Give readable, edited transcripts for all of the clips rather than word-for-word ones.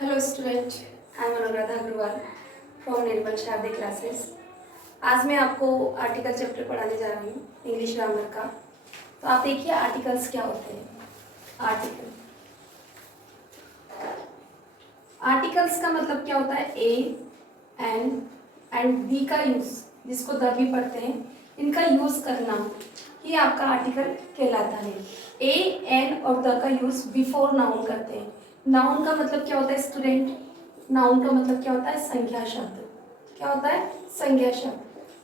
Hello student, I am Anuradha Agarwal from Nirmal Sharde classes. आज मैं आपको आर्टिकल चैप्टर पढ़ाने जा रही हूँ इंग्लिश ग्रामर का। तो आप देखिए आर्टिकल्स क्या होते हैं। आर्टिकल्स का मतलब क्या होता है? ए, एन एंड दी का यूज़, जिसको द भी पढ़ते हैं, इनका यूज़ करना ही आपका आर्टिकल कहलाता है। ए, एन और द का यूज़ बिफोर नाउन करते हैं। नाउन का मतलब क्या होता है स्टूडेंट? नाउन का मतलब क्या होता है? संज्ञा शब्द। क्या होता है? संज्ञा शब्द।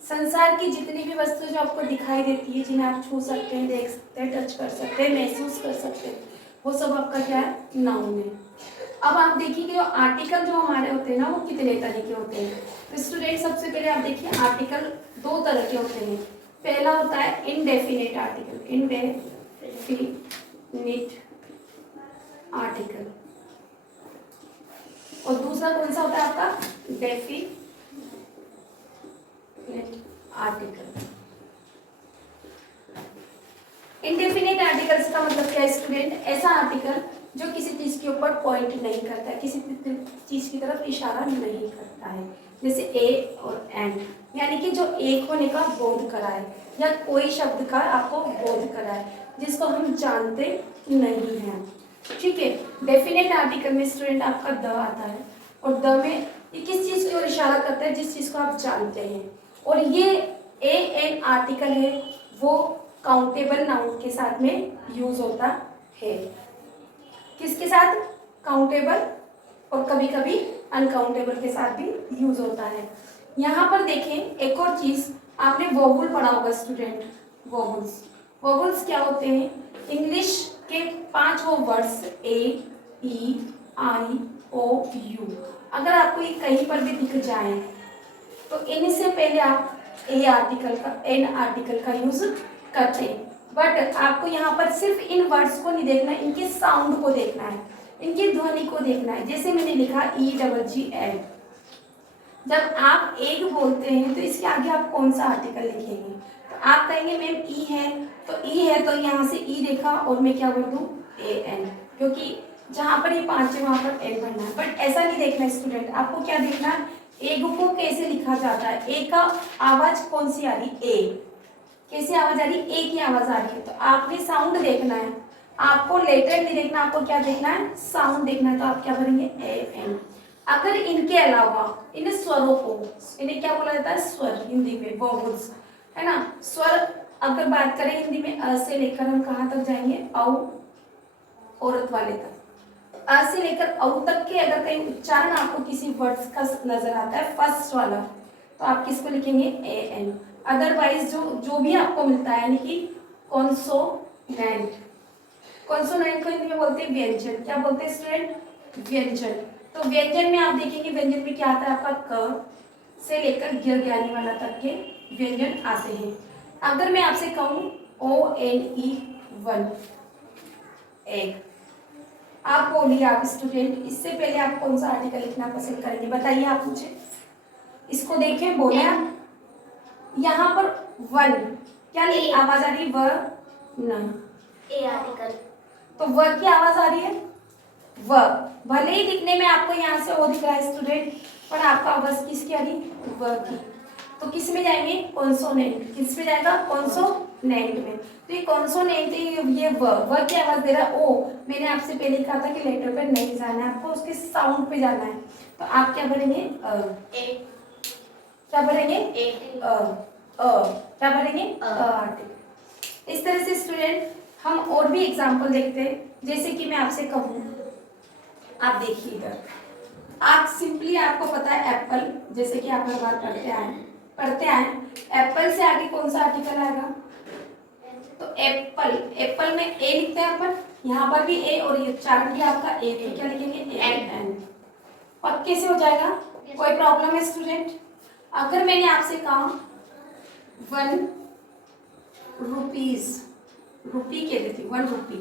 संसार की जितनी भी वस्तु जो आपको दिखाई देती है, जिन्हें आप छू सकते हैं, देख सकते हैं, टच कर सकते हैं, महसूस कर सकते हैं, वो सब आपका क्या है? नाउन है। अब आप देखिए कि जो आर्टिकल जो हमारे होते हैं ना, वो कितने तरह के होते हैं। तो स्टूडेंट सबसे पहले आप देखिए आर्टिकल दो तरह के होते हैं। पहला होता है इनडेफिनेट आर्टिकल, इनडेफिनिट आर्टिकल, और दूसरा कौन सा होता है आपका? Definite article. इनडेफिनेट आर्टिकल्स का मतलब क्या है स्टूडेंट? ऐसा आर्टिकल जो किसी चीज के ऊपर पॉइंट नहीं करता है, किसी चीज की तरफ इशारा नहीं करता है, जैसे ए और एन, यानी कि जो एक होने का बोध कराए या कोई शब्द का आपको बोध कराए जिसको हम जानते नहीं हैं। ठीक है। डेफिनेट आर्टिकल में स्टूडेंट आपका द आता है, और द में ये किस चीज की ओर इशारा करता है? जिस चीज को आप जानते हैं। और ये ए एन आर्टिकल है, वो काउंटेबल नाउन के साथ में यूज होता है। किसके साथ? काउंटेबल, और कभी कभी अनकाउंटेबल के साथ भी यूज होता है। यहाँ पर देखें एक और चीज, आपने वोवुल पढ़ा होगा स्टूडेंट। वोवुल्स, वोवुल्स क्या होते हैं? इंग्लिश के 5 वो words A, E, I, O, you, अगर आपको ये कहीं पर भी दिख जाए तो इनसे पहले आप ए आर्टिकल का, एन आर्टिकल का यूज करते हैं। बट आपको यहाँ पर सिर्फ इन वर्ड्स को नहीं देखना, इनके साउंड को देखना है, इनकी ध्वनि को देखना है। जैसे मैंने लिखा EGG, जब आप एग बोलते हैं तो इसके आगे आप कौन सा आर्टिकल लिखेंगे? तो आप कहेंगे मैम ई है, तो ई है तो यहाँ से ई देखा और मैं क्या बोल दूँ? AN, क्योंकि जहाँ पर ये 5 है वहाँ पर एन बनना है। बट ऐसा नहीं देखना स्टूडेंट, आपको क्या देखना है? एग को कैसे लिखा जाता है, ए का आवाज कौन सी आ रही? ए, कैसे आवाज आ रही? ए की आवाज आ रही है, तो आपने साउंड देखना है, आपको लेटर नहीं देखना, आपको क्या देखना है? साउंड देखना है। तो आप क्या करेंगे? AN। अगर इनके अलावा इन स्वरों को, इन्हें क्या बोला जाता है? स्वर, हिंदी में वोवल्स, है ना। स्वर अगर बात करें हिंदी में अ से लेकर हम कहाँ तक जाएंगे? औ, औरत वाले तक। अ से लेकर औ तक के अगर कहीं उच्चारण आपको किसी वर्ड्स का नजर आता है फर्स्ट वाला, तो आप किसको लिखेंगे? AN। अदरवाइज जो भी आपको मिलता है, यानी कि कॉन्सोनेंट, कॉन्सोनेंट को हिंदी में बोलते हैं व्यंजन। क्या बोलते हैं स्टूडेंट? व्यंजन। तो व्यंजन में आप देखेंगे व्यंजन में क्या आता है आपका? क से लेकर ज्ञानी वाला तक के व्यंजन आते हैं। अगर मैं आपसे कहूँ ONE1, एग, आप बोलिए आप स्टूडेंट, इससे पहले आप कौन सा आर्टिकल लिखना पसंद करेंगे? बताइए आप मुझे। इसको देखें, बोले आप। यहाँ पर वन, क्या आवाज आ रही? व, न, ए आर्टिकल, तो व की आवाज आ रही है व। भले ही दिखने में आपको यहाँ से ओ दिख रहा है स्टूडेंट, पर आपका आवाज किसकी आ रही? व की। तो किस में जाएंगे? कॉन्सोनेंट। किस में जाएगा? कॉन्सोनेंट में। तो ये कॉन्सोनेंट, ये व की आवाज दे रहा है ओ। मैंने आपसे पहले कहा था कि लेटर पे नहीं जाना है, आपको उसके साउंड पे जाना है। तो आप क्या भरेंगे? ए, क्या भरेंगे? ए, क्या भरेंगे? आर्टिकल। इस तरह से स्टूडेंट हम और भी एग्जाम्पल देखते हैं। जैसे कि मैं आपसे कहूँ, आप देखिए इधर, आप सिंपली, आपको पता है एप्पल, जैसे कि आप हर बार पढ़ते आए, एप्पल से आगे कौन सा आर्टिकल आएगा? तो एप्पल, एप्पल में ए लिखते हैं अपन, यहाँ पर भी ए, और ये उच्चारण भी आपका ए, तो क्या लिखेंगे? एन। पक्के से हो जाएगा? कोई प्रॉब्लम है स्टूडेंट? अगर मैंने आपसे कहा 1 रुपीज, रुपी कह देती, 1 रुपी,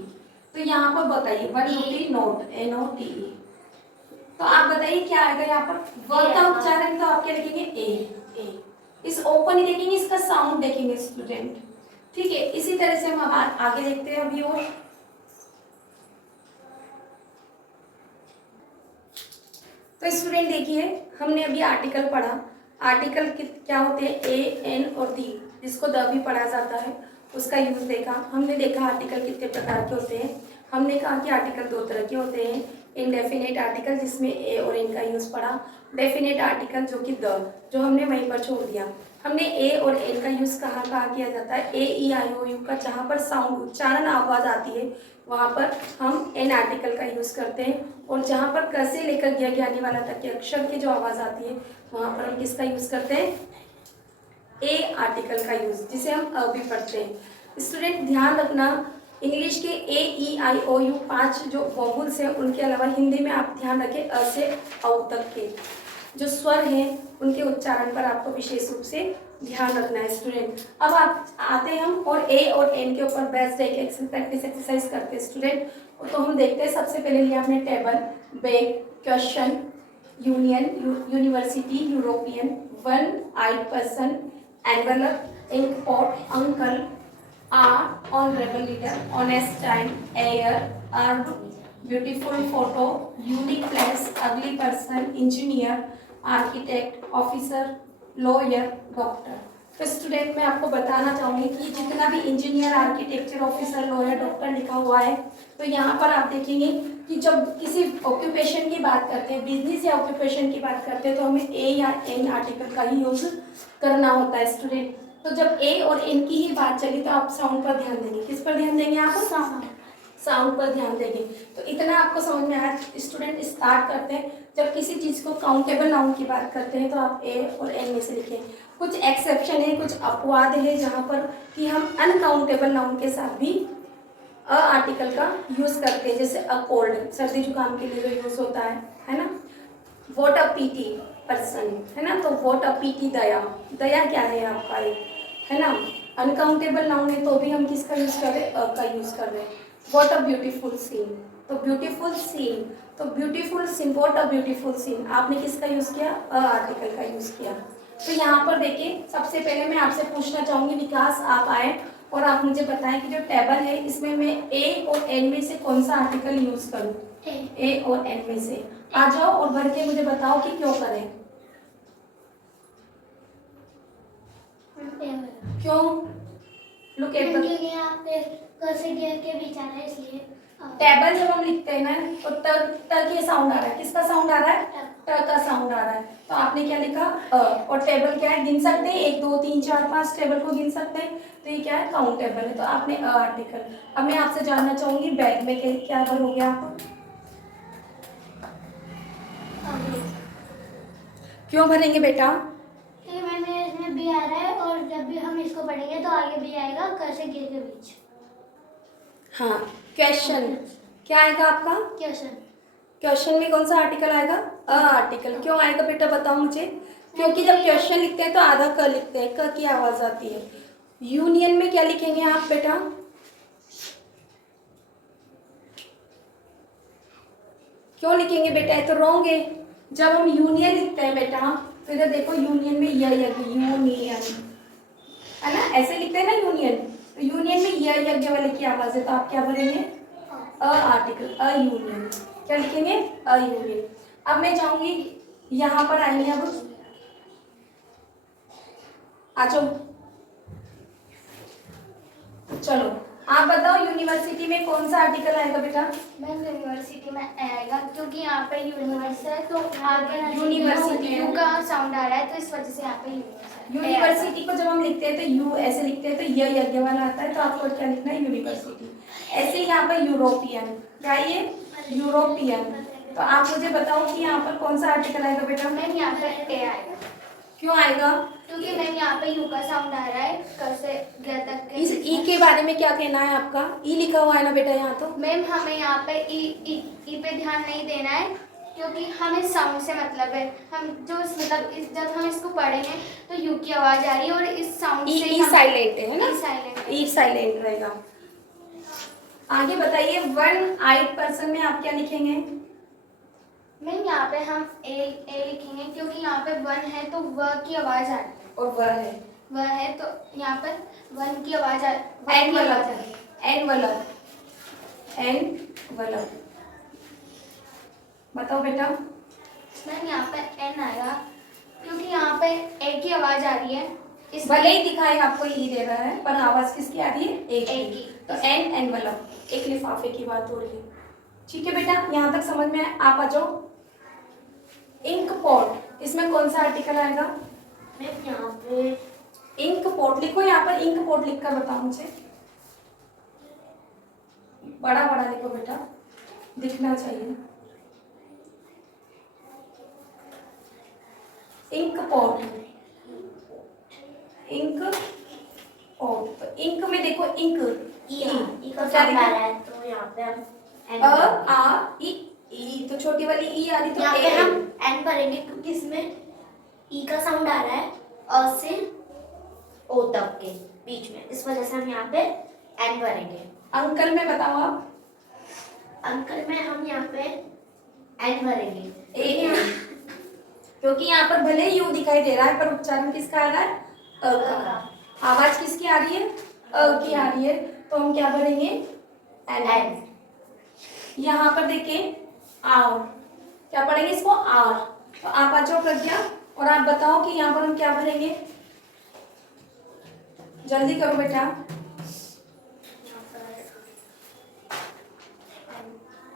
तो यहाँ पर बताइए 1 रुपी नोट, NOTE, तो आप बताइए क्या आएगा यहाँ पर? व का उच्चारण तो आप क्या लिखेंगे? ए। इस ओ को नहीं देखेंगे, इसका साउंड देखेंगे स्टूडेंट। ठीक है। इसी तरह से हम आगे देखते हैं अभी। और तो स्टूडेंट देखिए, हमने अभी आर्टिकल पढ़ा। आर्टिकल क्या होते हैं? ए, एन और दी, जिसको द भी पढ़ा जाता है, उसका यूज देखा। हमने देखा आर्टिकल कितने प्रकार के होते हैं। हमने कहा कि आर्टिकल दो तरह के होते हैं, इनडेफिनेट आर्टिकल जिसमें ए और एन का यूज पढ़ा, डेफिनेट आर्टिकल जो कि द, जो हमने वहीं पर छोड़ दिया। हमने ए और एन का यूज कहाँ किया जाता है? ए, ई, आई, ओ, यू का जहाँ पर साउंड उच्चारण आवाज आती है वहाँ पर हम एन आर्टिकल का यूज करते हैं, और जहाँ पर क से लेकर ज्ञानी वाला तक के अक्षर की जो आवाज आती है वहाँ पर हम किसका यूज करते हैं? ए आर्टिकल का यूज, जिसे हम अ भी पढ़ते हैं। स्टूडेंट ध्यान रखना, इंग्लिश के ए, ई, आई, ओ, यू 5 जो वोवल्स हैं, उनके अलावा हिंदी में आप ध्यान रखें अ से औ तक के जो स्वर हैं उनके उच्चारण पर आपको विशेष रूप से ध्यान रखना है स्टूडेंट। अब आप आते हैं हम और ए और एन के ऊपर बेस्ट एक प्रैक्टिस एक्सरसाइज करते हैं स्टूडेंट। तो हम देखते हैं, सबसे पहले लिया हमने table, bag, question, union, university, European, one eyed person, envelope, ink pot, uncle, R, honourable leader, honest time, air, herb, beautiful photo, unique place, ugly person, engineer, architect, officer, lawyer, doctor. तो student मैं आपको बताना चाहूँगी कि जितना भी engineer, architecture, officer, lawyer, doctor लिखा हुआ है, तो यहाँ पर आप देखेंगे कि जब किसी ऑक्यूपेशन की बात करते हैं, बिजनेस या ऑक्यूपेशन की बात करते हैं, तो हमें ए या एन आर्टिकल का ही यूज करना होता है स्टूडेंट। तो जब ए और एन की ही बात चली तो आप साउंड पर ध्यान देंगे। किस पर ध्यान देंगे आप? साउंड पर ध्यान देंगे। तो इतना आपको समझ में आया। स्टूडेंट स्टार्ट करते हैं, जब किसी चीज़ को काउंटेबल नाउन की बात करते हैं तो आप ए और एन में से लिखें। कुछ एक्सेप्शन है, कुछ अपवाद है जहाँ पर कि हम अनकाउंटेबल नाउन के साथ भी अ आर्टिकल का यूज करते हैं, जैसे अ कोल्ड, सर्दी जुकाम के लिए जो यूज होता है ना। वॉट अ पीटी पर्सन, है ना, तो वॉट अ पीटी दया, दया क्या है आपका एक, है ना, अनकाउंटेबल नाउन है तो भी हम किसका यूज कर रहे हैं? अ का यूज कर रहे हैं। वॉट अ ब्यूटीफुल सीन, तो ब्यूटीफुल सीन, तो beautiful scene, what a beautiful scene, आपने किसका यूज किया? अ आर्टिकल का यूज किया। तो यहाँ पर देखिए, सबसे पहले मैं आपसे पूछना चाहूंगी विकास, आप आए और आप मुझे बताएं कि जो टेबल है इसमें मैं ए और एन में से कौन सा आर्टिकल यूज करूँ? ए और एन में से आ जाओ और भर के मुझे बताओ कि क्यों करें। क्यों? लुक एट द टेबल, जब हम लिखते हैं ना तो त ये साउंड आ रहा है। किसका साउंड आ रहा है? ट का साउंड आ रहा है। तो आपने क्या लिखा? अ। और टेबल क्या है? गिन सकते हैं, 1 2 3 4 5 टेबल को गिन सकते हैं। तो ये क्या है? काउंटेबल है। तो आपने अ आर्टिकल। अब मैं आपसे जानना चाहूंगी बैग में क्या भरोगे आप? क्यों भरेंगे बेटा? मैंने इसमें बी आ रहा है और जब भी हम इसको पढ़ेंगे तो आगे भी आएगा क से गे के बीच। हाँ, क्वेश्चन क्या आएगा आपका? क्वेश्चन में कौन सा आर्टिकल आएगा? A article. क्यों आएगा बेटा बताओ मुझे? क्योंकि जब क्वेश्चन लिखते हैं तो आधा क लिखते हैं, क की आवाज आती है। यूनियन में क्या लिखेंगे आप बेटा? क्यों लिखेंगे बेटा? ये तो रॉन्ग है। जब हम यूनियन लिखते हैं बेटा, तो इधर देखो यूनियन में यूनियन, है ना, ऐसे लिखते हैं ना यूनियन। तो यूनियन में यज्ञ वाले की आवाज है, तो आप क्या भरेंगे? A article, a union. क्या लिखेंगे? A union. अब मैं चाहूंगी यहाँ पर आएंगे, अब आ जाओ, चलो आप बताओ यूनिवर्सिटी में कौन सा आर्टिकल आएगा बेटा? मैम यूनिवर्सिटी में आएगा क्योंकि यहाँ पे यूनिवर्स है तो आगे यूनिवर्सिटी यू का साउंड आ रहा है तो इस वजह से यहाँ पे यूनिवर्सिटी को जब हम लिखते हैं तो यू ऐसे लिखते हैं, तो यज्ञ वाला आता है, तो आपको क्या लिखना है? यूनिवर्सिटी। ऐसे ही यहाँ पर यूरोपियन, क्या ये? यूरोपियन। तो आप मुझे बताओ कि यहाँ पर कौन सा आर्टिकल आएगा बेटा? मैम यहाँ पे ए आएगा। क्यों आएगा? क्योंकि मैम यहाँ पे यू का साउंड आ रहा है क से ग तक के। इस ई के बारे में क्या कहना है आपका? ई लिखा हुआ है ना बेटा यहाँ तो। मैम हमें यहाँ पे ई पे ध्यान नहीं देना है क्योंकि हमें साउंड से मतलब है। हम जो मतलब जब हम इसको पढ़ेंगे तो यू की आवाज आ रही है और इस साउंड से ई साइलेंट है ना? ई ई साइलेंट रहेगा। आगे बताइए, वन आइड पर्सन में आप क्या लिखेंगे? मैम यहाँ पे हम ए लिखेंगे क्योंकि यहाँ पे वन है तो व की आवाज आ रही है और वह है तो यहाँ पर वन की आवाज एनवलप। बताओ बेटा। मैम यहाँ पे एन आएगा क्योंकि यहाँ पे ए की आवाज आ रही है भले ही दिखाई आपको ई दे रहा है पर आवाज किसकी आ रही है? एक एक की। की। तो एन एनवलप, एक लिफाफे की बात हो रही है। ठीक है बेटा, यहाँ तक समझ में आया? आप आ जाओ। इंक पॉट, इसमें कौन सा आर्टिकल आएगा? मैम यहाँ पे इंक पॉट लिखो, यहाँ पर इंक पॉट लिखकर बताओ मुझे। बड़ा बड़ा लिखो बेटा, दिखना चाहिए। Ink pot, ink pot. तो इंक में देखो, इंक ई का तो क्या साउंड आ लिखा? रहा है तो यहाँ पे हम अ आ ई, तो छोटी वाली ई आ रही तो यहाँ ए पे हम एन भरेंगे क्योंकि इसमें ई का साउंड आ रहा है अ से ओ तक के बीच में, इस वजह से हम यहाँ पे एन भरेंगे। अंकल में बताओ आप। अंकल में हम यहाँ पे एन भरेंगे ए, क्योंकि यहाँ पर भले ही यू दिखाई दे रहा है पर उच्चारण किसका आ रहा है? अ का। आवाज किसकी आ रही है? अ की आ रही है, तो हम क्या भरेंगे? एन। यहाँ पर देखिए आर, क्या पढ़ेंगे इसको? आर। तो आप आ जाओ प्रज्ञा और आप बताओ कि यहाँ पर हम क्या भरेंगे? जल्दी करो बेटा।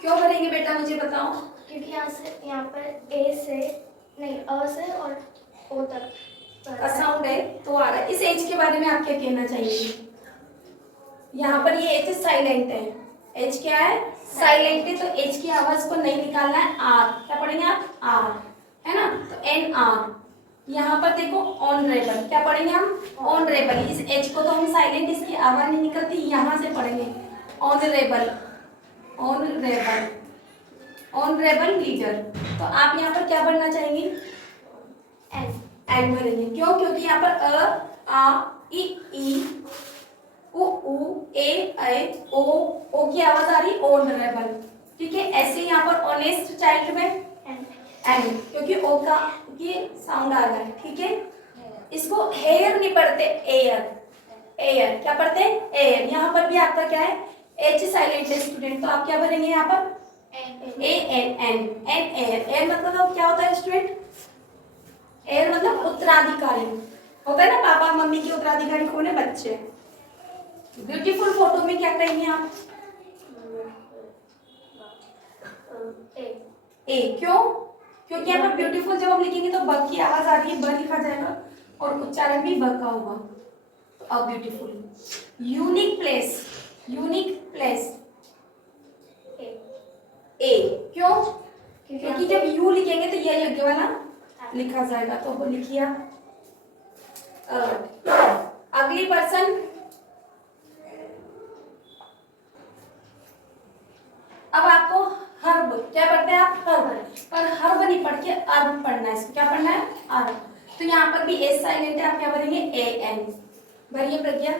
क्यों भरेंगे बेटा, मुझे बताओ। क्योंकि यहाँ पर ए से नहीं अ से और ओ तक का साउंड है तो आ रहा है। इस एच के बारे में आप क्या कहना चाहिए? यहाँ पर ये एच साइलेंट है। एच क्या है? साइलेंट है, तो एच की आवाज को नहीं निकालना है, आर। क्या पढ़ेंगे आप? आर, है ना? तो एन आर। यहाँ पर देखो ऑनरेबल, क्या पढ़ेंगे हम? ऑनरेबल। इस एच को तो हम साइलेंट, इसकी आवाज नहीं निकलती, यहाँ से पढ़ेंगे ऑनरेबल, ऑनरेबल, ऑनरेबल लीडर। तो आप यहाँ पर क्या पढ़ना चाहेंगे? एन। एन भरेंगे। क्यों? क्योंकि यहाँ पर अ आ ई उ ए ओ की आवाज आ रही, ऑनरेबल। ठीक है, ऐसे यहाँ पर ऑनेस्ट चाइल्ड में एन, क्योंकि ओ का की साउंड आ रहा है। ठीक है, इसको हेयर नहीं पढ़ते, एयर। एयर क्या पढ़ते हैं? एयर। यहाँ पर भी आपका क्या है? एच साइलेंट है स्टूडेंट, तो आप क्या भरेंगे यहाँ पर? A N N N air. Air मतलब क्या होता है स्टूडेंट? एयर मतलब उत्तराधिकारी होता है ना, पापा मम्मी के उत्तराधिकारी कौन है? बच्चे। ब्यूटीफुल फोटो में क्या कहेंगे आप? ए। क्यों? क्योंकि यहाँ पर ब्यूटीफुल जब हम लिखेंगे तो ब की आवाज आ रही है, ब लिखा जाएगा और उच्चारण भी ब का होगा, तो a beautiful. Unique place, unique place A. क्यों? क्योंकि जब यू लिखेंगे तो ये योग्य वाला लिखा जाएगा, तो वो लिखिए। अगली पर्सन, अब आपको हर्ब, क्या पढ़ते हैं आप? हर्ब। पर हर्ब नहीं पढ़ के अर्ब पढ़ना है। इसको क्या पढ़ना है? अर्ब। तो यहाँ पर भी एस साइलेंट है, आप क्या भरेंगे? ए एन भरिए प्रज्ञा।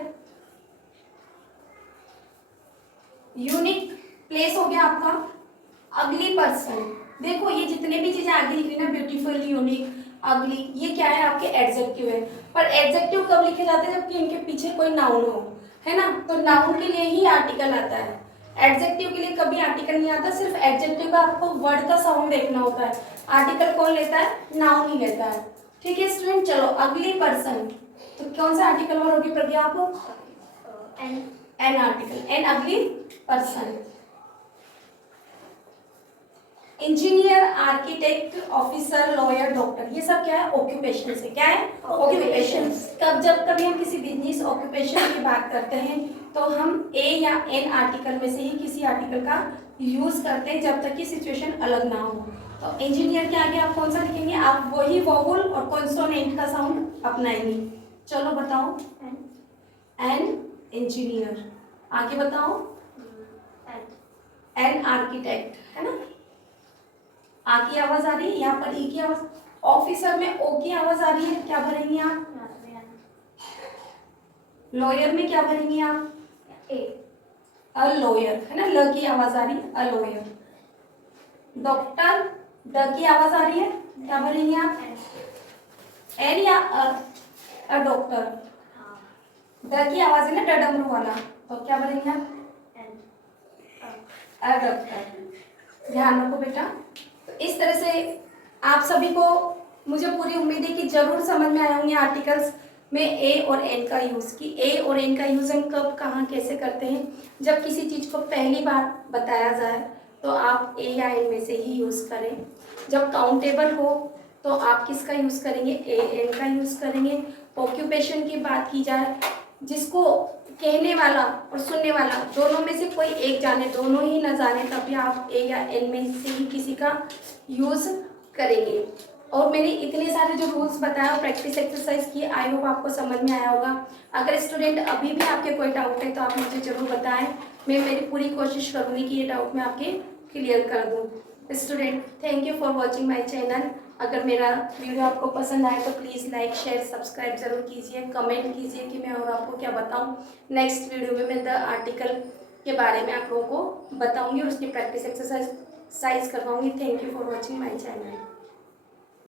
यूनिक प्लेस हो गया आपका। अगली पर्सन, देखो ये जितने भी चीजें आगे लिख रही ना, ब्यूटीफुल, यूनिक, अगली, ये क्या है? आपके एडजेक्टिव है। पर एडजेक्टिव कब लिखे जाते हैं? जबकि इनके पीछे कोई नाउन हो, है ना? तो नाउन के लिए ही आर्टिकल आता है, एडजेक्टिव के लिए कभी आर्टिकल नहीं आता। सिर्फ एडजेक्टिव का आपको वर्ड का साउंड देखना होता है। आर्टिकल कौन लेता है? नाउन ही लेता है। ठीक है स्टूडेंट, चलो अगली पर्सन, तो कौन सा आर्टिकल वर्ड होगी प्रज्ञा? आप an. An article, an ugly person. Engineer, architect, officer, lawyer, doctor, ये सब क्या है? ऑक्यूपेशन से। क्या है? ऑक्यूपेशन। जब कभी हम किसी बिजनेस ऑक्यूपेशन की बात करते हैं तो हम ए या एन आर्टिकल में से ही किसी आर्टिकल का यूज करते हैं, जब तक कि सिचुएशन अलग ना हो। तो इंजीनियर के आगे आप कौन सा लिखेंगे? आप वही वोवल और कॉन्सोनेंट का साउंड अपनाएंगे। चलो बताओ। एन इंजीनियर, आगे बताओ। एन आर्किटेक्ट, है ना? आ की आवाज आ रही है, यहाँ पर ई की आवाज। ऑफिसर में ओ की आवाज आ रही है, क्या भरेंगे आप? लॉयर में क्या भरेंगे आप? ए। अ लॉयर, है ना? ल की आवाज आ रही है, अ लॉयर। डॉक्टर, ड की आवाज आ रही है, क्या भरेंगे आप? एन या अ डॉक्टर। ड की आवाज है ना, डमरू वाला, तो क्या भरेंगे आप? A doctor. ध्यान रखो बेटा। तो इस तरह से आप सभी को मुझे पूरी उम्मीद है कि जरूर समझ में आए होंगे आर्टिकल्स में ए और एन का यूज़, कि ए और एन का यूज़ हम कब कहाँ कैसे करते हैं। जब किसी चीज़ को पहली बार बताया जाए तो आप ए या एन में से ही यूज़ करें। जब काउंटेबल हो तो आप किसका यूज़ करेंगे, ए एन का यूज़ करेंगे। ऑक्यूपेशन की बात की जाए, जिसको कहने वाला और सुनने वाला दोनों में से कोई एक जाने, दोनों ही न जाने, तभी आप ए या एन में से ही किसी का यूज़ करेंगे। और मैंने इतने सारे जो रूल्स बताया और प्रैक्टिस एक्सरसाइज की, आई होप आपको समझ में आया होगा। अगर स्टूडेंट अभी भी आपके कोई डाउट है तो आप मुझे ज़रूर बताएं, मैं मेरी पूरी कोशिश करूँगी कि ये डाउट मैं आपके क्लियर कर दूँ। Student, thank you for watching my channel. अगर मेरा वीडियो आपको पसंद आए तो प्लीज़ लाइक शेयर सब्सक्राइब जरूर कीजिए, कमेंट कीजिए कि मैं और आपको क्या बताऊँ। नेक्स्ट वीडियो में मैं द आर्टिकल के बारे में आप लोगों को बताऊँगी और उसकी प्रैक्टिस एक्सरसाइज करवाऊँगी। Thank you for watching my channel.